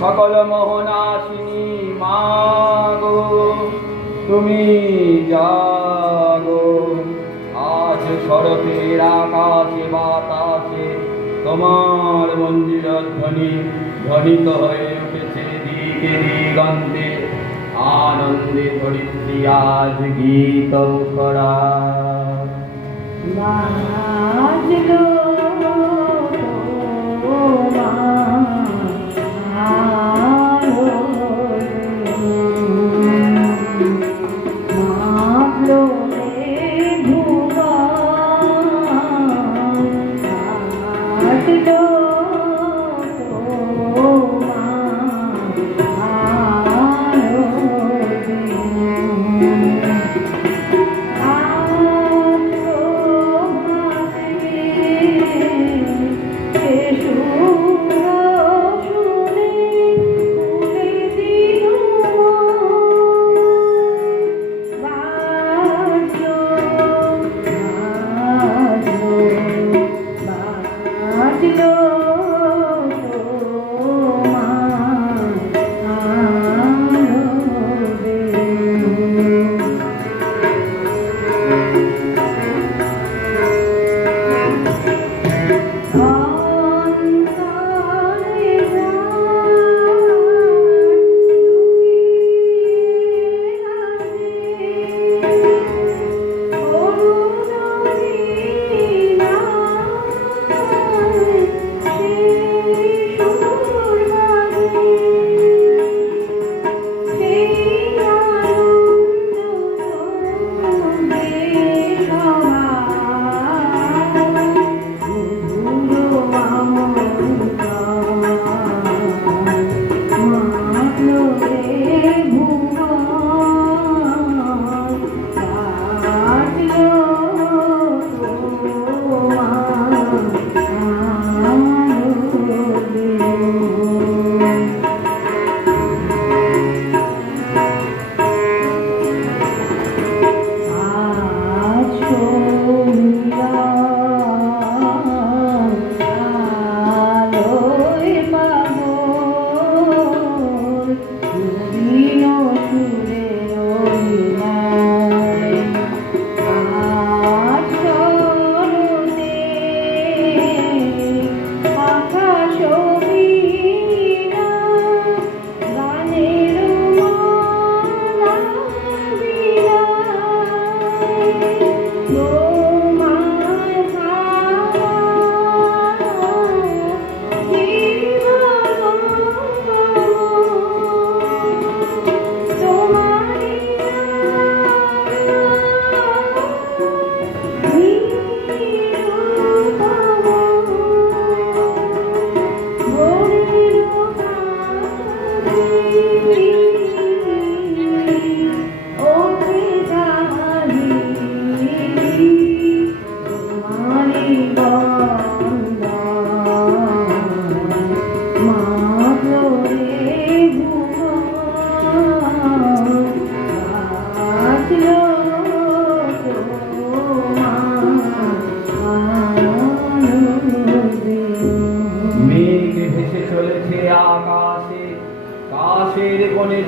সকল মোহনাশিনী মাগো তুমি জাগো। আজ শরতের আকাশে বাতাসে তোমার মঞ্জির ধ্বনি ধ্বনিত হয়ে উঠেছে দিকে দিগন্তে। আনন্দে ধরিত্রী আজ গীত মুখরা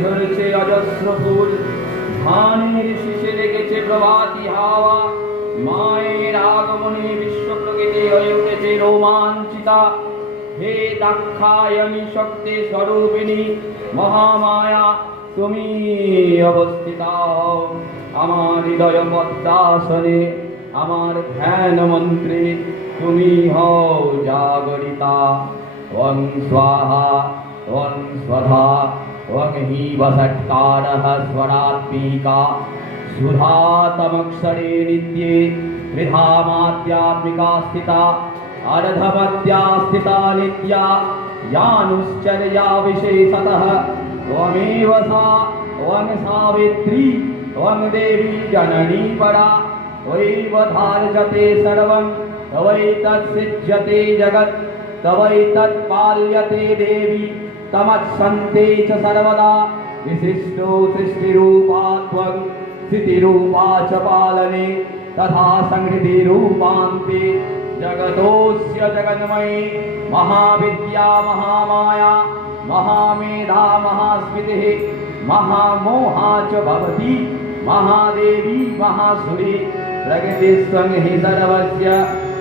ঝরছে অজস্র ফুল, ধানের শীষে লেগেছে প্রভাতী হাওয়া। মায়ের আগমনে বিশ্ব প্রকৃতি হয়ে উঠেছে রোমাঞ্চিতা। হে দাক্ষায়ণী শক্তি স্বরূপিণী মহামায়া, তুমি অবস্থিতা হও আমার হৃদয় পদ্মাসনে, আমার ধ্যান মন্ত্রে তুমি হও জাগরিতা। ওং স্বাহা ওং স্বধা ওং হি বষট্কারः স্বরাত্মিকা, सुधातमक्षरे नित्ये त्रिधामाध्यात्मिका स्थिता, अर्धमध्या स्थिता नित्या यानुश्चर्या विशेषतः त्वमेव सा त्वं सावित्री त्वं देवी जननी परा। त्वयैव धार्यते सर्वं तवैतत्सिज्यते जगत्, तवैतत्पाल्यते देवी तमत्सन्ते च सर्वदा। विशिष्टो सृष्टिरूपा त्वं स्थितिरूपा च पालने, तथा संहृतिरूपान्ते जगतोऽस्य जगन्मयी। महाविद्या महामाया महामेधा महास्मृतिः महामोहा च भवति महादेवी महासुरी। प्रकृतिस्त्वं हि सर्वस्य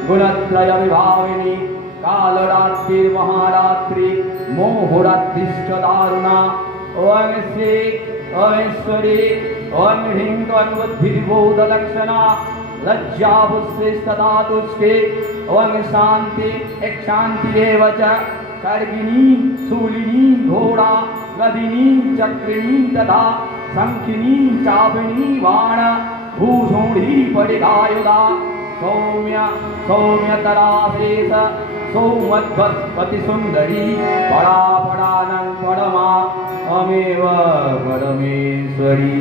गुणत्रयविभाविनी, कालरात्रिर्महारात्रि मोहरात्रिश्च दारुणा। ओं श्री ओं ईश्वरी ओं ह्रीं त्वं बुद्धिर्बोधलक्षणा, लज्जाबुद्धिस्तथा तुष्टे। ओं शान्ति एक शान्तिरेव च, कर्गिणी शूलिनी घोड़ा गदिनी चक्रिणी तथा शङ्खिनी चापिनी बाण भूषुण्डी परिधायुधा। सौम्य सौम्यतरा शेष सौमध्वस्पति सुन्दरी, परा परानं परमा अमेव परमेश्वरी।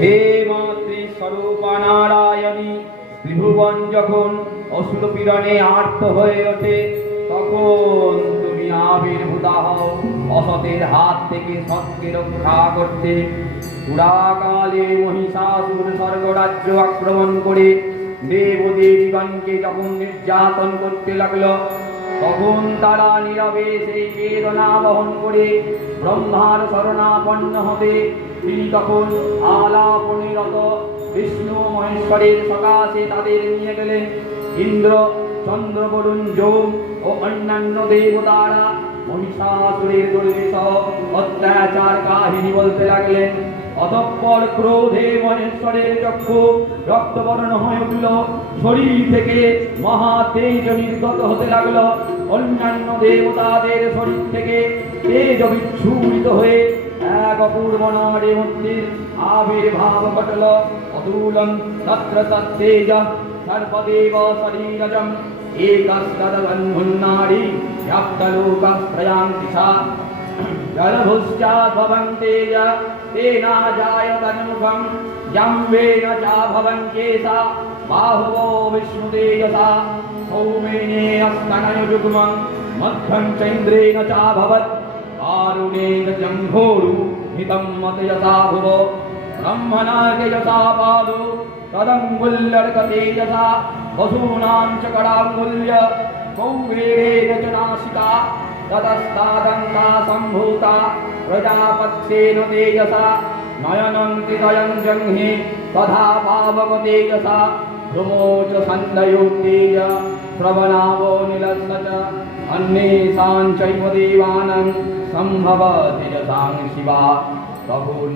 হে মাতৃস্বরূপা নারায়ণী, ত্রিভুবন যখন অসুর পীড়নে আর্ত হয়ে ওঠে, তখন তুমি আবির্ভূতা হও অসতের হাত থেকে সৎকে রক্ষা করতে। পুরাকালে মহিষাসুর স্বর্গরাজ্য আক্রমণ করে দেবদেবীগণকে যখন নির্যাতন করতে লাগলো, তখন তারা নীরবে সেই বেদনা বহন করে ব্রহ্মার শরণাপন্ন হবে। তিনি তখন আলাপনিরত বিষ্ণু মহেশ্বরের সকাশে তাদের নিয়ে গেলেন। ইন্দ্র, চন্দ্র, বরুণ, যম ও অন্যান্য দেবতারা মহিষাসুরের দুর্বিষ অত্যাচার কাহিনী বলতে লাগলেন। অতঃপর ক্রোধে মহেশ্বরের চক্ষু রক্তবর্ণ হয়ে উঠল, শরীর থেকে মহাতেজ নির্গত হতে লাগল। অন্যান্য দেবতাদের শরীর থেকে তেজ বিচ্ছুরিত হয়ে এক অপূর্ব নারী মূর্তির আবির্ভাব ঘটল। অতুলং তত্র তত্তেজ সর্বদেব শরীরজম একস্তদবন্ধুন্নারী ব্যাপ্তলোকস্ত্রয়ান্তি সা গর্ভশ্চাদ্ভবন্তেজ तेना जायतन्मुखं यं वेन च भवन्त्येषा बाहुवो विष्णुतेजसा सौमेनेऽस्तनयजुग्मं मध्यं चैन्द्रेण चाभवत् कारुणेन जङ्घोरु हितं मतयसा भुवो ब्रह्मणा तेजसा पादो तदङ्गुल्यर्कतेजसा वसूनां च कडाङ्गुल्य कौवेरेण च नासिका ततस्तादन्ता सम्भूता प्रजापत्येन तेजसा नयनं त्रिदयं जङ्घे तथा पावक तेजसा भ्रुमोच सन्दयो तेज श्रवणावो निलस्य च अन्येषां चैव देवानां सम्भव तेजसां शिवा। তখন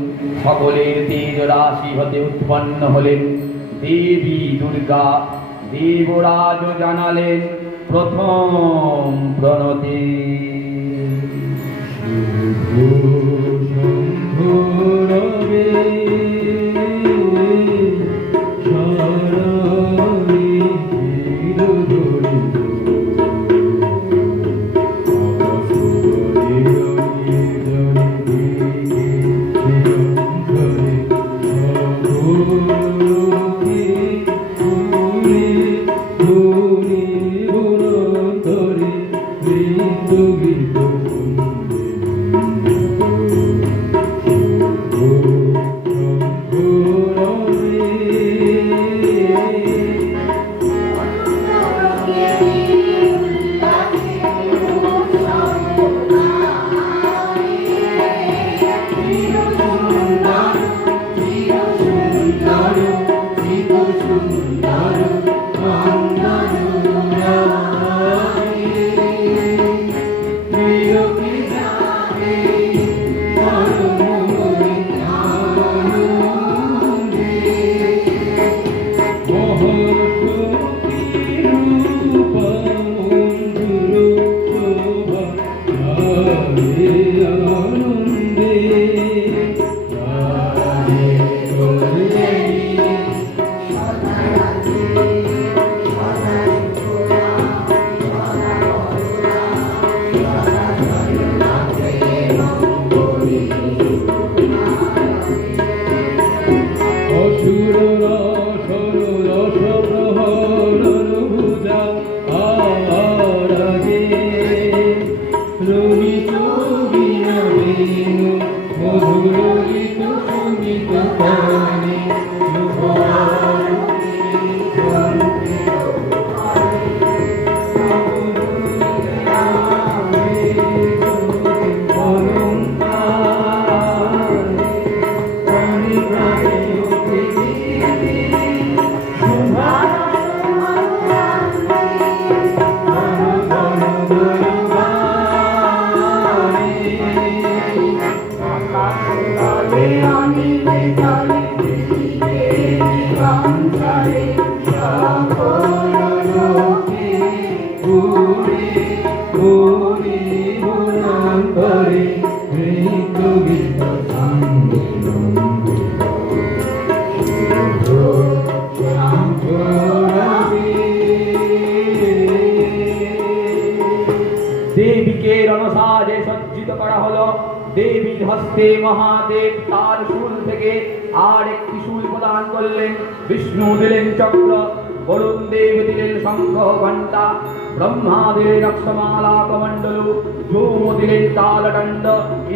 সকলের তেজ রাশি হতে উৎপন্ন হলেন দেবী দুর্গা। দেবরাজ জানালেন প্রথম প্রণতি। সুন্দর দেবীর হস্তে মহাদেব তার শূল থেকে আর একটি শূল প্রদান করলেন। বিষ্ণু দিলেন চক্র, বরুণ দেব দিলেন শঙ্খ ঘণ্টা, ব্রহ্মা দিলেন অক্ষমালা কমণ্ডল, সোম দিলেন তালদণ্ড,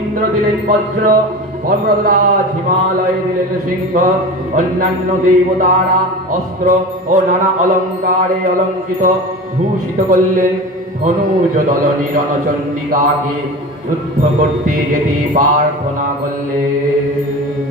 ইন্দ্র দিলেন বজ্র, পর্বতরাজ হিমালয় দিলেন সিংহ। অন্যান্য দেবতারা অস্ত্র ও নানা অলঙ্কারে অলঙ্কিত ভূষিত করলেন। ধনুজ দলনী রণচণ্ডিকাকে যুদ্ধ করতে যেতে প্রার্থনা করলেন।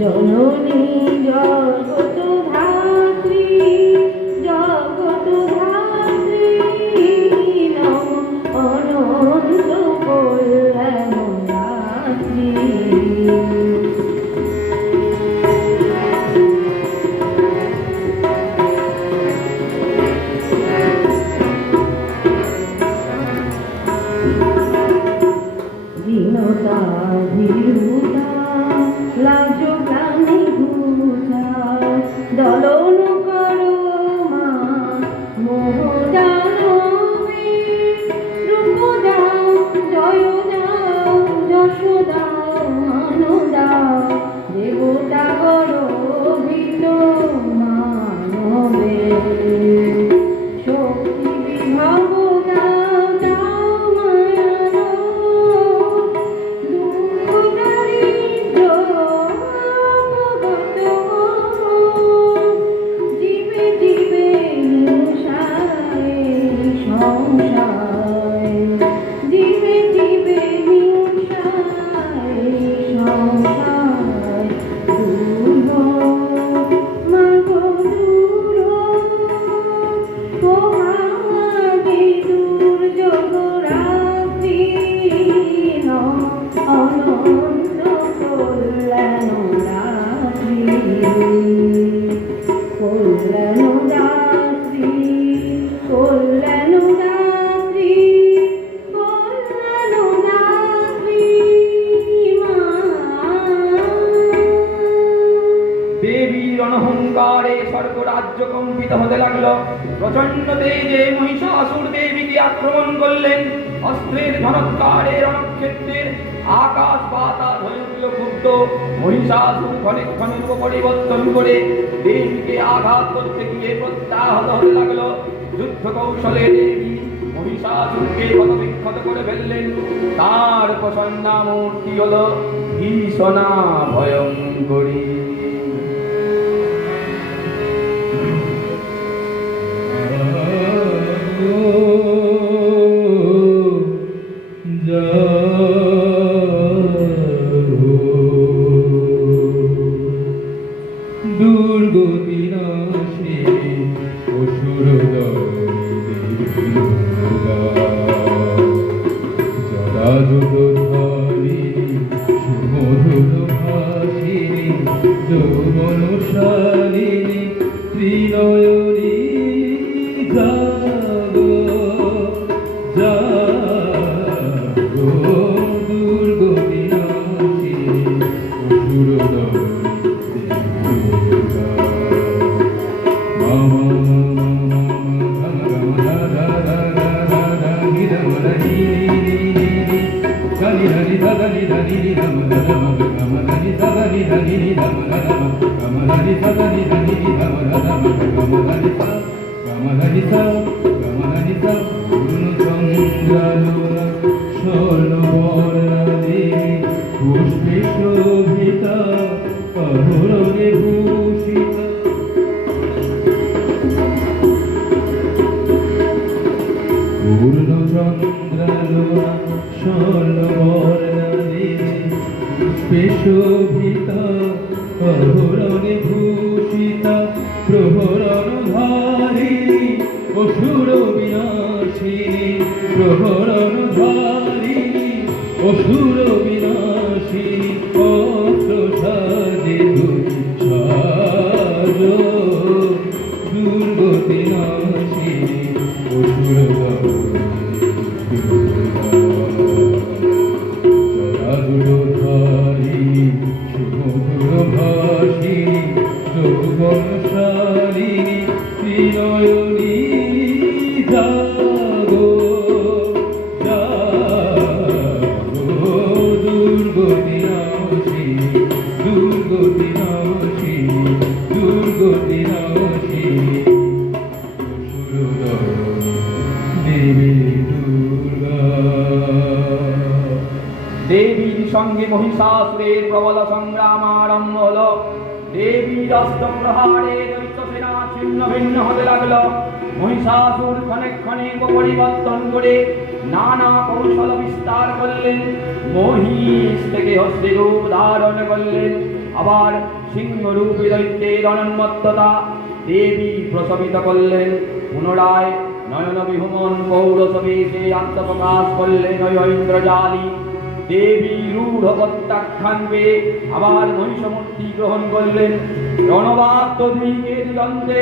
জননী জগত ধাত্রী, জগত ধাত্রী নম অনন্ত কল্যাণ রাত্রি। দীনতা ভীরুতা লাজ প্রাণী ভূতা দলন করো মা মোহ দানবে। রূপ দাও জয় দাও যশ দাও মান দাও দেবতা করো ভীত মানবে। শক্তি বিভাব অহংকারে স্বর্গরাজ্য কম্পিত হতে লাগলো। প্রচন্ড তেজে মহিষাসুর দেবীকে আক্রমণ করলেন। অস্ত্রের ধনৎকারে রণক্ষেত্রের আকাশ পাতাল হয়ে উঠল ক্ষুব্ধ। মহিষাসুর ক্ষণে ক্ষণে রূপ পরিবর্তন করে দেবীকে আঘাত করতে গিয়ে প্রত্যাহত হতে লাগলো। যুদ্ধ কৌশলে দেবী মহিষাসুরকে ক্ষতবিক্ষত করে ফেললেন। তার প্রসন্না মূর্তি হল ভীষণা ভয়ঙ্করী। দুর্গতি নাশে অসুর জটাজুটারিণী সুমধুর ভাসিনী যৌবনশালিনী ত্রিনয়নী জাগো জাগো দুর্গতি নাশে অসুর ni da ni da da ni da ni ni da ma da da ma ga ma da ni da da ni da ni ni da ma da da ma ga ma da ni da da ni da ni ni da ma da da ma ga ma da ni sa ga ma da ni sa ga ma da ni sa পূর্ণ চন্দ্রালোনা স্বর্ণবর্ণা দেবী পুষ্পে শোভিতা অহরণে ভূষিতা পূর্ণ চন্দ্রালোনা স্বর্ণবর্ণা দেবী পুষ্পে শোভিতা অহরণে ভূষিতা প্রহরণধারিণী অসুর বিনাশিনী প্রহরণধারিণী অসুর বিনাশিনী অস্ত্র সাজে তুমি সাজো দুর্গতি নাশিনী অসুর চরাধুরধারিণী সুমধুর ভাষিণী যৌবনশালিনী ত্রিনয়নী জাগো জাগো দুর্গতি নাশিনী দুর্গতি নাশিনী দুর্গতি নাশিনী অসুরদল দেবী দুর্গা দেবীর সঙ্গে মহিষাসুরের প্রবল সংগ্রাম আরম্ভ হলো। দেবীর অষ্টম প্রহারে দৈত্য সেনা ছিন্ন ভিন্ন হতে লাগলো। মহিষাসুর ক্ষণে ক্ষণে পরিবর্তন করে নানা কৌশল বিস্তার করলেন। মহিষ থেকে হস্তি রূপ ধারণ করলেন, আবার সিংহ রূপে দৈত্যের অনন্মত্ততা দেবী প্রসবিত করলেন। পুনরায় নয়ন বিহুমন পৌরসবেশে আত্মপ্রকাশ করলেন ঐন্দ্রজালী। দেবী রূঢ় প্রত্যাখ্যান পেয়ে আবার মহিষমূর্তি গ্রহণ করলেন। রণবাদ্যদিকে দিগন্তে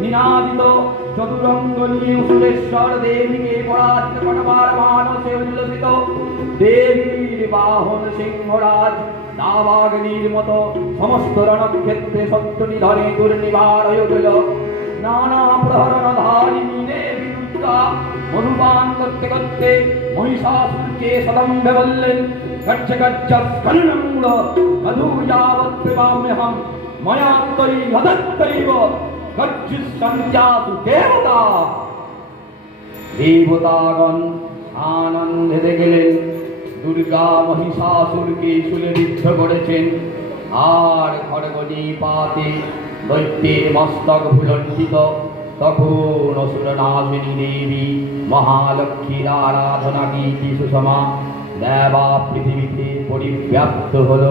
নিনাদিত চতুরঙ্গ নিয়ে সুরেশ্বর দেবীকে পরাজিত করবার মানসে উল্লসিত। দেবীর বাহন সিংহরাজ দাবাগ্নির মতো সমস্ত রণক্ষেত্রে সত্য নিধনে দুর্নিবার হয়ে গেল। নানা প্রহরণধারিণী দেবী দুর্গা মধুপান করতে করতে মহিষাসুরকে সদম্ভে বললেন, গচ্ছ গচ্ছ স্কন্নমূঢ় মধু যাবৎ পিবাম্যহম ময়া ত্বয়ি হতত্বৈব গচ্ছিষ্যন্ত্যাসু দেবতা। দেবতাগণ আনন্দে গেলেন। দুর্গা মহিষাসুরকে শূলবিদ্ধ করেছেন, আর খড়গনি পাতে দৈত্যের মস্তক ভুলণ্ঠিত। তখন অসুরনাশিনী দেবী মহালক্ষ্মীর আরাধনা গীতি সুষমা দেবা পৃথিবীতে পরিব্যাপ্ত হল।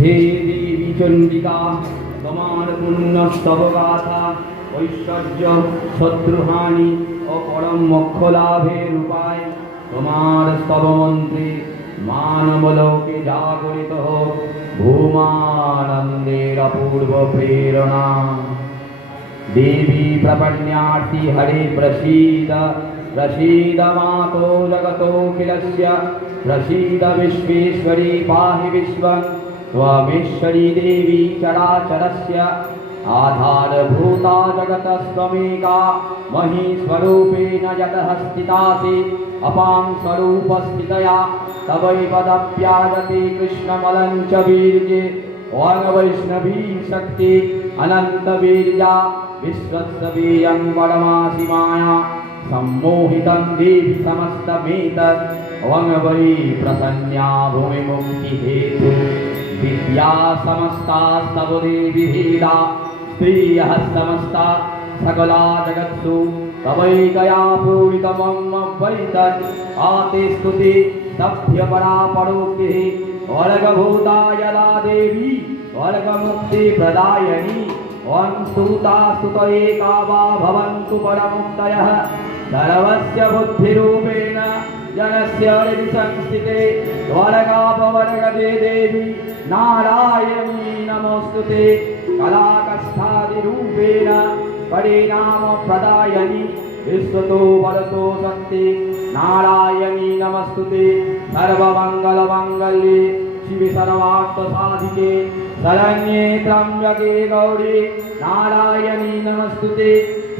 হে দেবী চণ্ডিকা, তোমার পুণ্যস্তব গাথা ঐশ্বর্য, শত্রুহানি ও পরম মোক্ষ লাভের উপায়। তোমার স্তব মন্ত্রে মানবলোকে জাগরিত হোক ভূমানন্দের অপূর্ব প্রেরণা। देवी प्रपन्यार्ति हरे प्रसीद, प्रसीद मातो जगतोऽखिलस्य, प्रसीद विश्वेश्वरी पाहि विश्वं। त्वमीश्वरी देवी चराचरस्य आधारभूता जगतस्त्वमेका, महीस्वरूपेण यतः स्थितासि अपां स्वरूपस्थितया तवैपदप्याजते कृष्णमलं च वीर्ये। ओं वैष्णवी शक्ति अनन्तवीर्या विश्वस्वीयं परमासि माया सम्मोहितं देवि समस्तमेतत्। ओं वै प्रसन्या भूमिमुक्तिहेतु विद्या समस्ता स्तव देवि भेदा स्त्रियः समस्ता सकला जगत्सु तवैकया पूरितमं वैतत्। आते स्तुते सभ्यपरा परोक्तिः वर्गभूताय ला देवी वर्गमुक्ति प्रदायिनी। ओं स्तुता स्तुत एका वा भवन्तु परमुक्तयः सर्वस्य बुद्धिरूपेण जनस्य हृदि संस्थिते। वर्गापवर्गदे देवी नारायणी नमोस्तुते, कलाकस्थादिरूपेण परिणाम प्रदायिनी विश्वतो वरतो सन्ति नारायणी नमस्तुते। सर्वमङ्गलमङ्गल्ये शिवे सर्वार्थसाधिके शरण्ये त्र्यम्बके गौरी नारायणी नमस्तुते।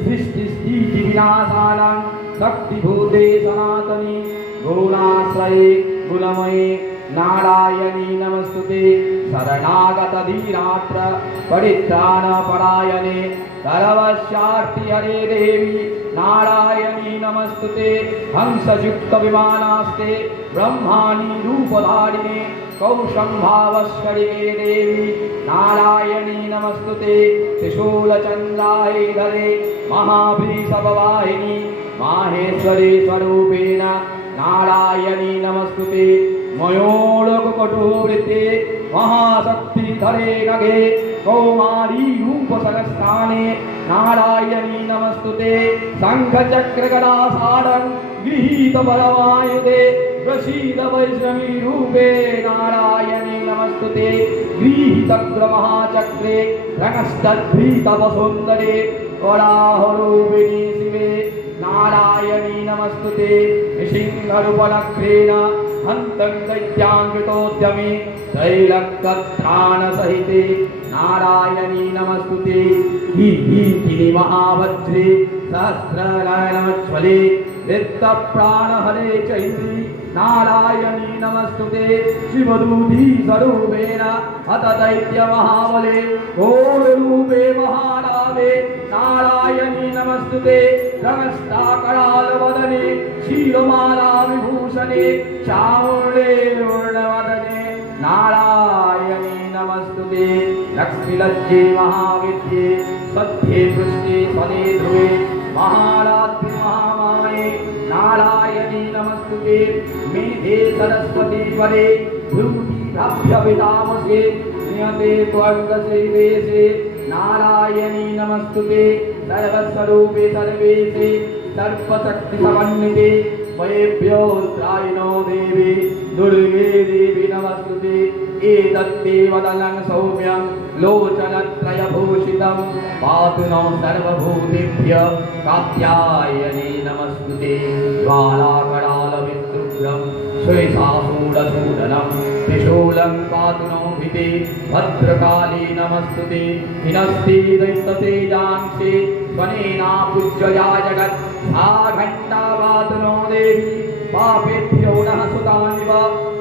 सृष्टिस्थितिविनाशानां शक्तिभूते सनातनी गुणाश्रये गुणमये नारायणी नमस्तुते। शरणागतधीरात्र परित्राणपरायणे सर्वस्यार्ति हरे देवी नारायणी नमस्तुते। हंसयुक्तविमानास्ते ब्रह्माणि रूपधारिणे कौशम्भावश्वरिणे देवी नारायणी नमस्तुते। त्रिशूलचन्द्रायै धरे महाभीषभवाहिनी माहेश्वरी स्वरूपेण नारायणी नमस्तुते। मयूरकटुवृत्ते महाशक्तिधरे नगे कौमारी रूपसहस्राणे नारायणी नमस्तुते। शङ्खचक्रगदासारं गृहीतबलमायुधे प्रसीद वैष्णवी रूपे नारायणी नमस्तुते। गृहीतग्रमहाचक्रे रङ्गस्तद्भीतवसुन्दरे वराहरूपिणी शिवे नारायणी नमस्तुते। सिंहरूपनख्रेण हन्तं दैत्याङ्कृतोद्यमे शैलकत्राणसहिते नारायणी नमस्तुते। हि महावज्रे सहस्रनयनोज्ज्वले नित्यप्राणहरे चैत्री नारायणी नमस्तुते। शिवदूती स्वरूपेण हत दैत्यमहाबले घोररूपे महानादे नारायणी नमस्तुते। रमस्ताकरालवदने क्षीरमाला विभूषणे चामुण्डे पूर्णवदने नारायणी नमस्तुते। लक्ष्मीलज्जे महाविद्ये सत्ये पृष्ठे स्वने ध्रुवे महारात्रि महामाये नारायणी नमस्तुते। मेधे सरस्वती वरे भ्रूतिभ्यभितामसे नियते त्वर्गश्रीवेशे नारायणी नमस्तुते। सर्वस्वरूपे सर्वेशे सर्वशक्तिसमन्विते वयेभ्योऽत्रायिनो देवी दुर्गे देवी नमस्तुते। एतद्देवदलं सौम्यं लोचनत्रयभूषितं पातु नो सर्वभूतेभ्यः कात्यायनी नमस्तुते। ज्वालाकरालविद्रुग्रं श्वेतासूरसूदनं त्रिशूलं पातु नो भिते भद्रकाली नमस्तुते। हिनस्ति दैत्यतेजांसि स्वनेना पूज्यया जगत् सा घण्टा पातु नो देवी पापेभ्यो नः सुतानिव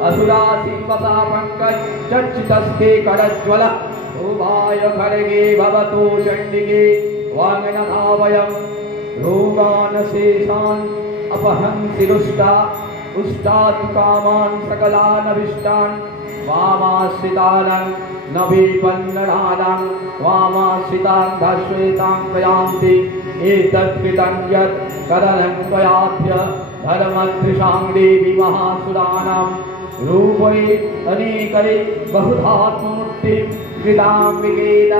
असुरासीवसा पङ्कजर्चितस्ते करज्ज्वल शोभाय खड्गे भवतो चण्डिके वाङ्नथा वयं रोगानशेषान् अपहंसि रुष्टा उष्टातु कामान् सकलानभीष्टान् वामाश्रितानं न विपन्ननादां वामाश्रितान्धश्वेतां प्रयान्ति एतत्कृतं यत् कदनं त्वयाद्य धर्मदृशां देवी महासुराणां रूपै अनेकै बहुधात्ममूर्ति कृताम्बिकेत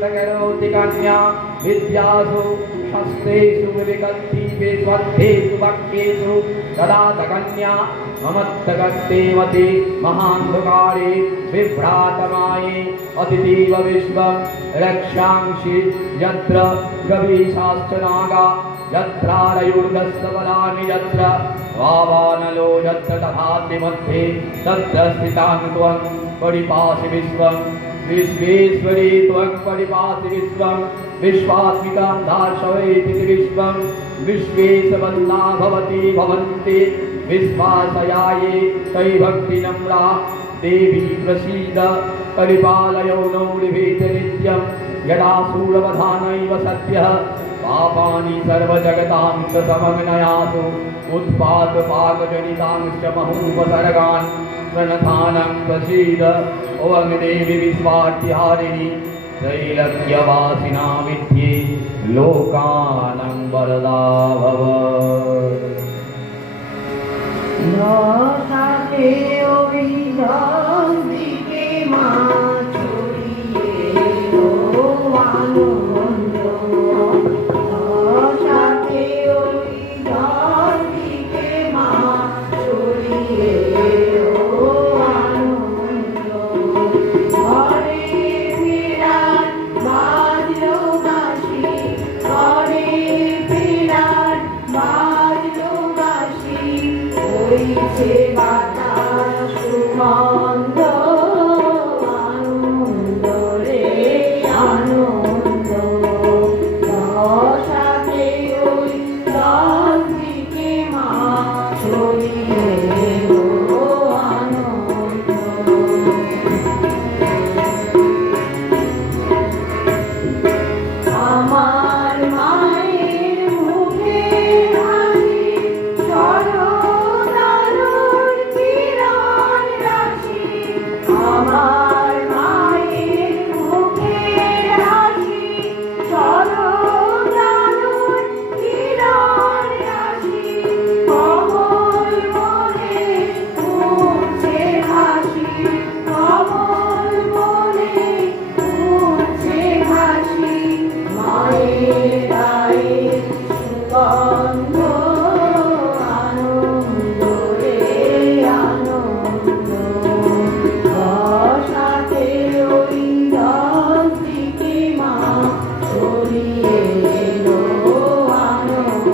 प्रकरोति कन्या विद्यासु शस्त्रेषु विविकल्पितेष्वर्थेषु वाक्येषु ददात कन्या ममत्तगत्ते मते महान्धकारे बिभ्रातमाये अतितीव विश्वं रक्षांसि यत्र गवीशाश्च नागा यत्रारयुर्गस्य बलानि यत्र वावानलो यत्र दधाति मध्ये तत्र स्थितां त्वं परिपासि विश्वं विश्वेश्वरी त्वं परिपासि विश्वं विश्वात्मिकां दार्शयेति विश्वं विश्वेशवन्ता भवति भवन्ति विश्वासयाये तै भक्तिनम्रा देवी प्रसीद परिपालयो नो निभेत नित्यं यदा सूरवधानैव सत्यः पापानि सर्वजगतां च समग्नयासु उत्पातपाकजनितांश्च महूपसर्गान् प्रणधानं प्रसीद ओं देवी विश्वार्तिहारिणि त्रैलोक्यवासिना विद्ये लोकानां वरदा भव। দশাতে অভিযান দিকে মা ছড়িয়ে ও আনন্দ দশাতে অভিযান দিকে মা ছড়িয়ে ও আনন্দ ঘরে ফেরার বাজলো বাঁশি ঘরে ফেরার বাজলো বাঁশি হইছে বাতাস সুগন্ধ আনন্দ রে আনন্দ দশাতে ওই দশ দিকে মা ছড়িয়ে ও আনন্দ আমার মায়ের মুখে হাসি চরণালোর কিরণ রাশি আমার মায়ের মুখে হাসি চরণালোর কিরণ রাশি কমল মনে উঠছে হাসি কমল মনে উঠছে হাসি মায়ের গায়ের সুগন্ধ আনন্দ রে আনন্দ দশাতে ওই দশ দিকে মা ছড়িয়ে এলো আনন্দ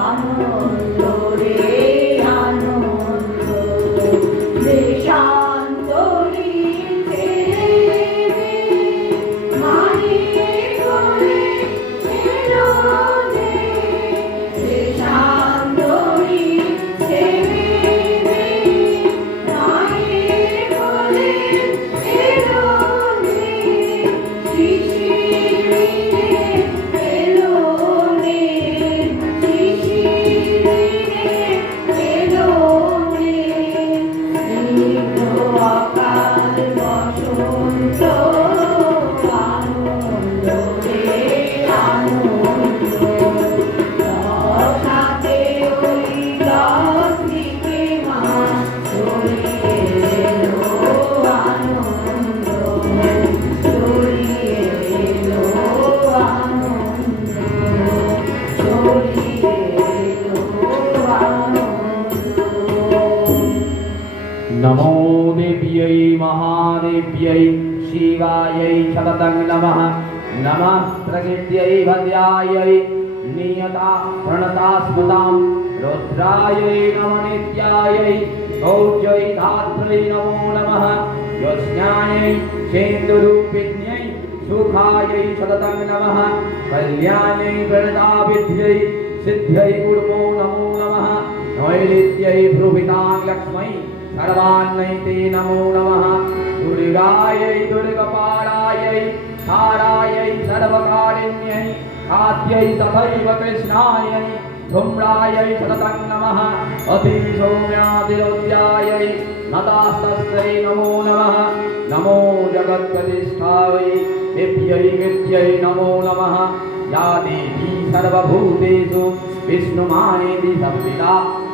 আনন্দ রে আনন্দ দেশান্তরী ছেড়ে মায়ের কোলে এলো যে দেশান্তরী ছেড়ে মায়ের কোলে এলো যে শিশিরে এলো রে শিশিরে এলো রে স্নিগ্ধ অকাল বসন্ত আনন্দ রে আনন্দ দশাতে ওই দশ দিকে মা ছড়িয়ে এলো আনন্দ ছড়িয়ে এলো আনন্দ ছড়িয়ে এলো আনন্দ नमो देव्यै महादेव्यै शिवायै शततं नमः नमः प्रकृत्यै भद्रायै नियता प्रणता स्मृतां रुद्रायै नमनित्यायै गौर्यै धात्र्यै नमो नमः योस्नायै सेन्दुरूपिण्यै सुखायै शततं नमः कल्याण्यै प्रणताभिध्यै सिद्ध्यै कुर्मो नमो नमः नैऋत्यै भ्रुभितां लक्ष्मै सर्वान्नैते नमो नमः दुर्गायै दुर्गपालायै तारायै सर्वकारिण्यै खाद्यै तथैव कृष्णायै धूम्रायै सततं नमः अतिसौम्यातिरोद्यायै नतास्तस्यै नमो नमः नमो जगत्प्रतिष्ठायै दिव्यै विद्यै नमो नमः या देवी सर्वभूतेषु विष्णुमायेति संस्थिता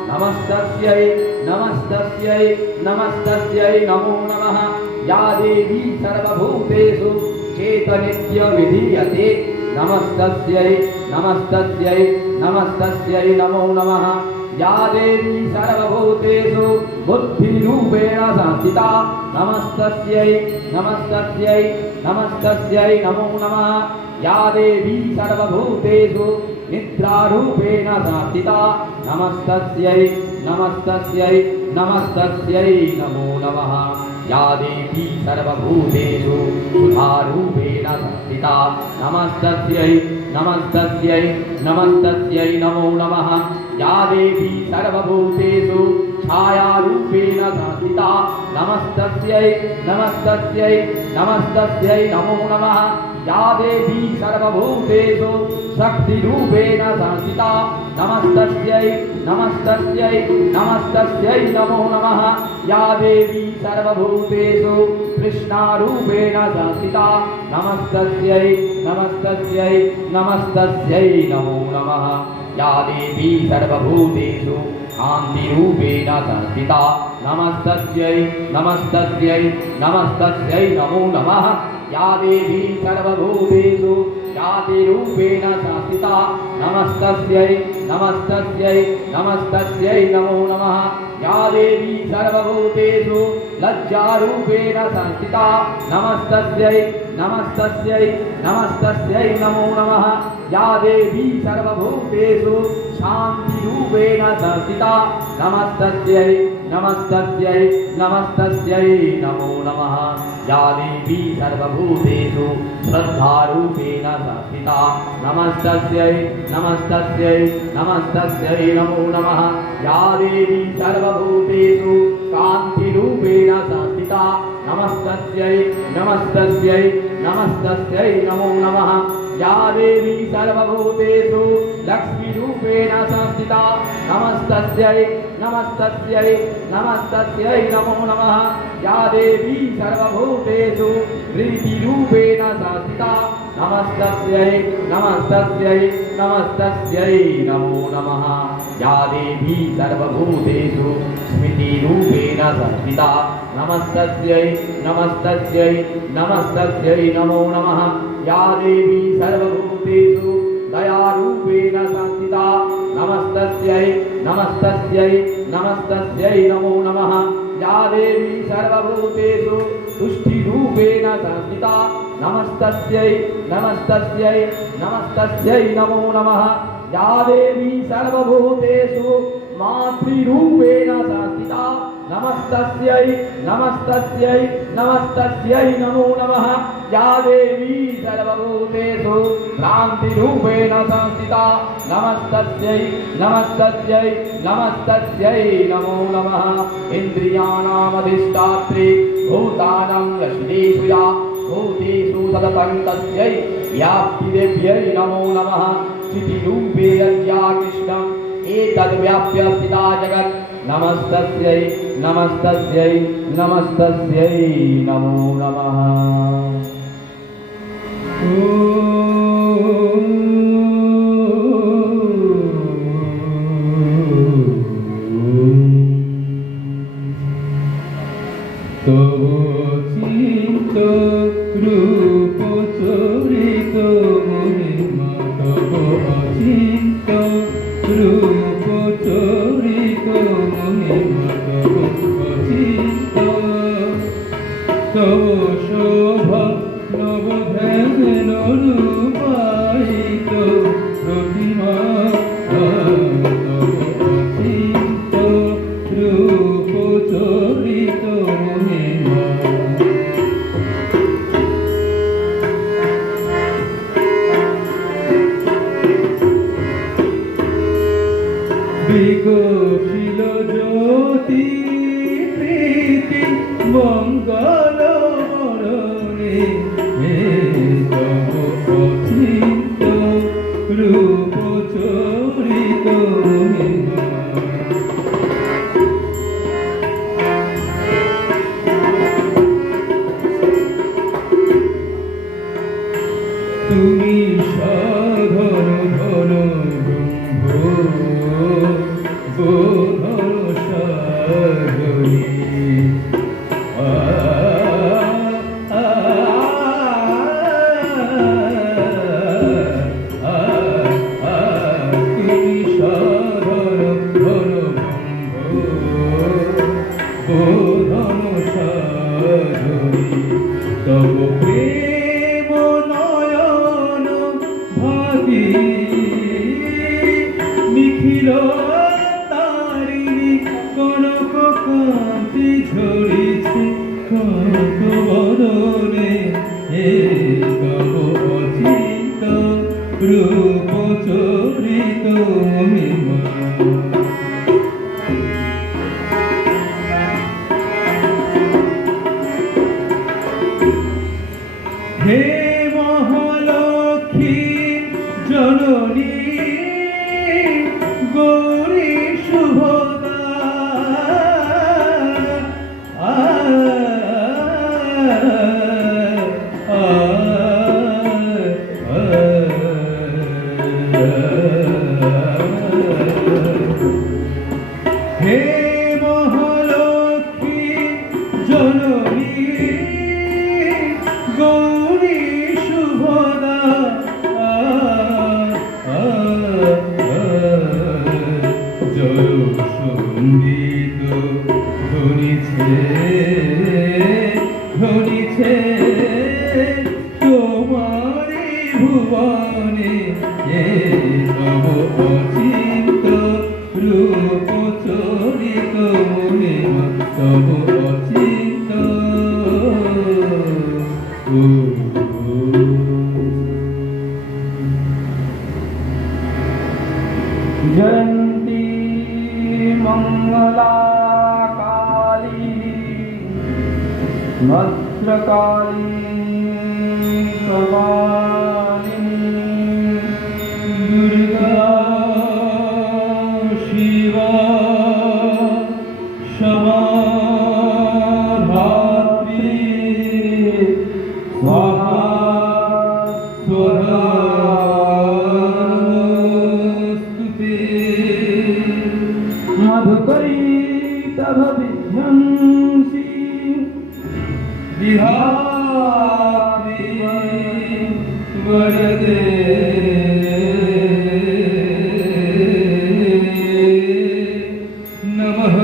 नमस्तस्यै नमस्तस्यै नमस्तस्यै नमो नमः या देवी सर्वभूतेषु चेतनित्य विधीयते नमस्तस्यै नमस्तस्यै नमस्तस्यै नमो नमः या देवी सर्वभूतेषु बुद्धिरूपेण संस्थिता नमस्तस्यै नमस्तस्यै नमस्तस्यै नमो नमः या देवी सर्वभूतेषु निद्रारूपेण संस्थिता नमस्तस्यै नमस्तस्यै नमस्तस्यै नमो नमः या देवी सर्वभूतेषु सुधारूपेण संस्थिता नमस्तस्यै नमस्तस्यै नमस्तस्यै नमो नमः या देवी सर्वभूतेषु छायारूपेण संस्थिता नमस्तस्यै नमस्तस्यै नमस्तस्यै नमो नमः या देवी सर्वभूतेषु शक्तिरूपेण संस्थिता नमस्तस्यै नमस्तस्यै नमस्तस्यै नमो नमः या देवी सर्वभूतेषु कृष्णारूपेण संस्थिता नमस्तस्यै नमस्तस्यै नमस्तस्यै नमो नमः या देवी सर्वभूतेषु शान्तिरूपेण संस्थिता नमस्तस्यै नमस्तस्यै नमस्तस्यै नमो नमः या देवी सर्वभूतेषु जातिरूपेण संस्थिता नमस्तस्यै नमस्तस्यै नमस्तस्यै नमो नमः या देवी सर्वभूतेषु लज्जारूपेण संस्थिता नमस्तस्यै नमस्तस्यै नमस्तस्यै नमो नमः या देवी सर्वभूतेषु शान्तिरूपेण संस्थिता नमस्तस्यै नमस्तस्यै नमस्तस्यै नमो नमः या देवी सर्वभूतेषु श्रद्धारूपेण संस्थिता नमस्तस्यै नमस्तस्यै नमस्तस्यै नमो नमः या देवी सर्वभूतेषु कान्तिरूपेण संस्थिता नमस्तस्यै नमस्तस्यै नमस्तस्यै नमो नमः या देवी सर्वभूतेषु लक्ष्मीरूपेण संस्थिता नमस्तस्यै नमस्तस्यै नमस्तस्यै नमो नमः या देवी सर्वभूतेषु प्रीतिरूपेण संस्थिता नमस्तस्यै नमस्तस्यै नमस्तस्यै नमो नमः या देवी सर्वभूतेषु स्मृतिरूपेण संस्थिता नमस्तस्यै नमस्तस्यै नमस्तस्यै नमो नमः या देवी सर्वभूतेषु दयारूपेण संस्थिता नमस्तस्यै नमस्तस्यै नमस्तस्यै नमो नमः या देवी सर्वभूतेषु तुष्टिरूपेण संस्थिता नमस्तस्यै नमस्तस्यै नमस्तस्यै नमो नमः या देवी सर्वभूतेषु मातृरूपेण संस्थिता नमस्तस्यै नमस्तस्यै नमस्तस्यै नमो नमः या देवी सर्वभूतेषु भ्रान्तिरूपेण संस्थिता नमस्तस्यै नमस्तस्यै नमस्तस्यै नमो नमः इन्द्रियाणामधिष्ठात्री भूतानां रश्मीषु या भूतेषु सततं तस्यै व्याप्तिदेव्यै नमो नमः चितिरूपे यद्या कृष्णम् एतद्व्याप्य स्थिता जगत् नमस्तस्यै नमस्तस्यै नमस्तस्यै नमो नमः তব চিন্ত রূপ চরিত মহিমা তব অচিন্ত রূপ চরিত মহিমা তব অচিন্ত তব শোভা নবধ্যান রূপায়িত প্রতিমা তব অচিন্ত রূপ চরিত মহিমা বিকশিল জ্যোতি তব অচিন্ত রূপ চরিত মহিমা। তুমি সাধন ধন ব্রহ্ম বোধন সাধনী। তুমি সাধন ধন ব্রহ্ম বোধন সাধনী। তব প্রেম নয়ন ভাবি নিখিল তারিণী কনক কান্তি ঝরিছে কনক বদনে। তব অচিন্ত রূপ চরিত মহিমা। হে মহালক্ষ্মী জননী গৌরী শুভদা। হে মহালক্ষ্মী জননী গৌরী শুভদা। জয় সঙ্গীত ধ্বনিছে ধ্বনিছে তোমারি ভুবনে। তব অচিন্ত রূপ চরিত মহিমা। তব অচিন্ত जयन्ती मंगला काली भद्रकाली कपालिनी दुर्गा शिवा क्षमा धात्री स्वाहा स्वधा स्तुते। मधुकरी तव विध्वंसी विहारी वरदे नमः।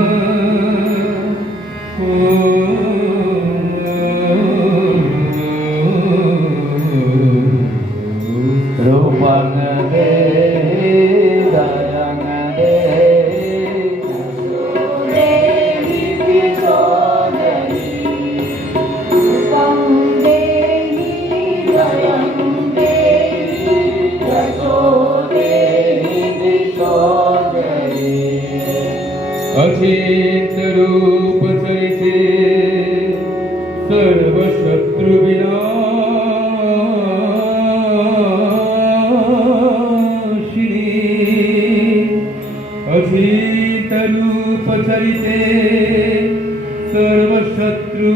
रूपं देहि दयं देहि देहि विशोदनी रूपं देहि दयं देहि यशो देहि विशोदनी। अचिंत रूप चरिते सर्वशत्रु विनाशिनी। अचिंत रूप चरिते सर्वशत्रु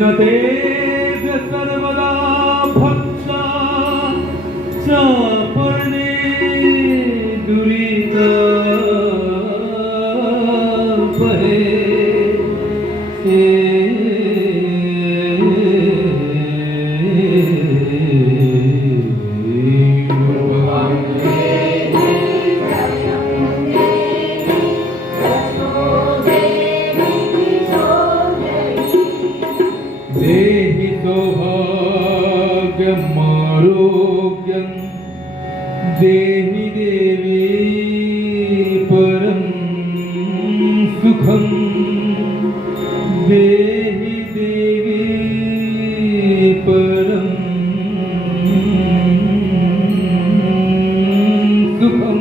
नदेव सर्वदा भक्ता चापणे दुरित पहे। सुखं देहि देवी परं सुखं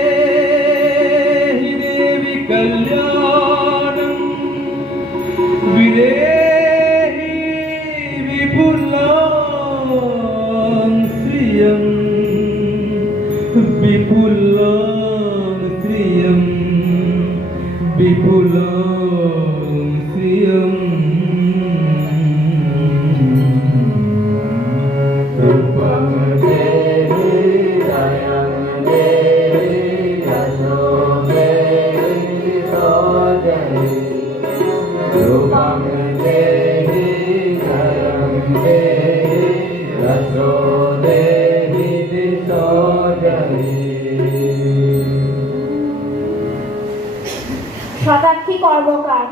विदेहि देवी कल्याणं विदेहि विपुलां श्रियं विपुलां श्रियं विपुलां श्रियं रूपं देहि दयं देहि यशो देहि सौजन्यं रूपं देहि दयं देहि यशो देहि सौजन्यं শতাক্ষী কর্মকার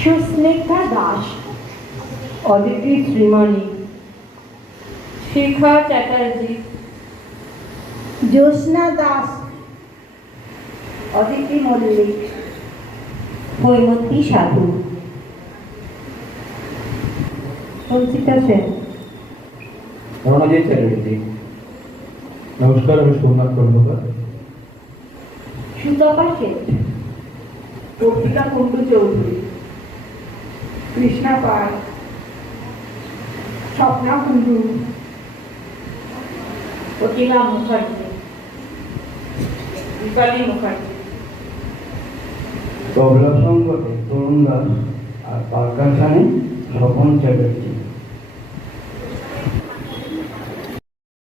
সুস্নিগ্ধা দাস, অদিতি শ্রীমানি, শিখা চ্যাটার্জি, জ্যোৎস্না দাস, অদিতি মল্লিক, হৈমন্তী সাধু, সঞ্চিতা সেন। রণজিৎ চ্যাটার্জি। নমস্কার, আমি সোমনাথ কর্মকার। সুতপা শেঠ, কর্তিকা কুণ্ডু চৌধুরী, কৃষ্ণা পাল, স্বপ্না কুণ্ডু, প্রতিমা মুখার্জি, দীপালি মুখার্জি, তবলা সঙ্গতে তরুণ দাস আর পারকাশনে স্বপন চ্যাটার্জি।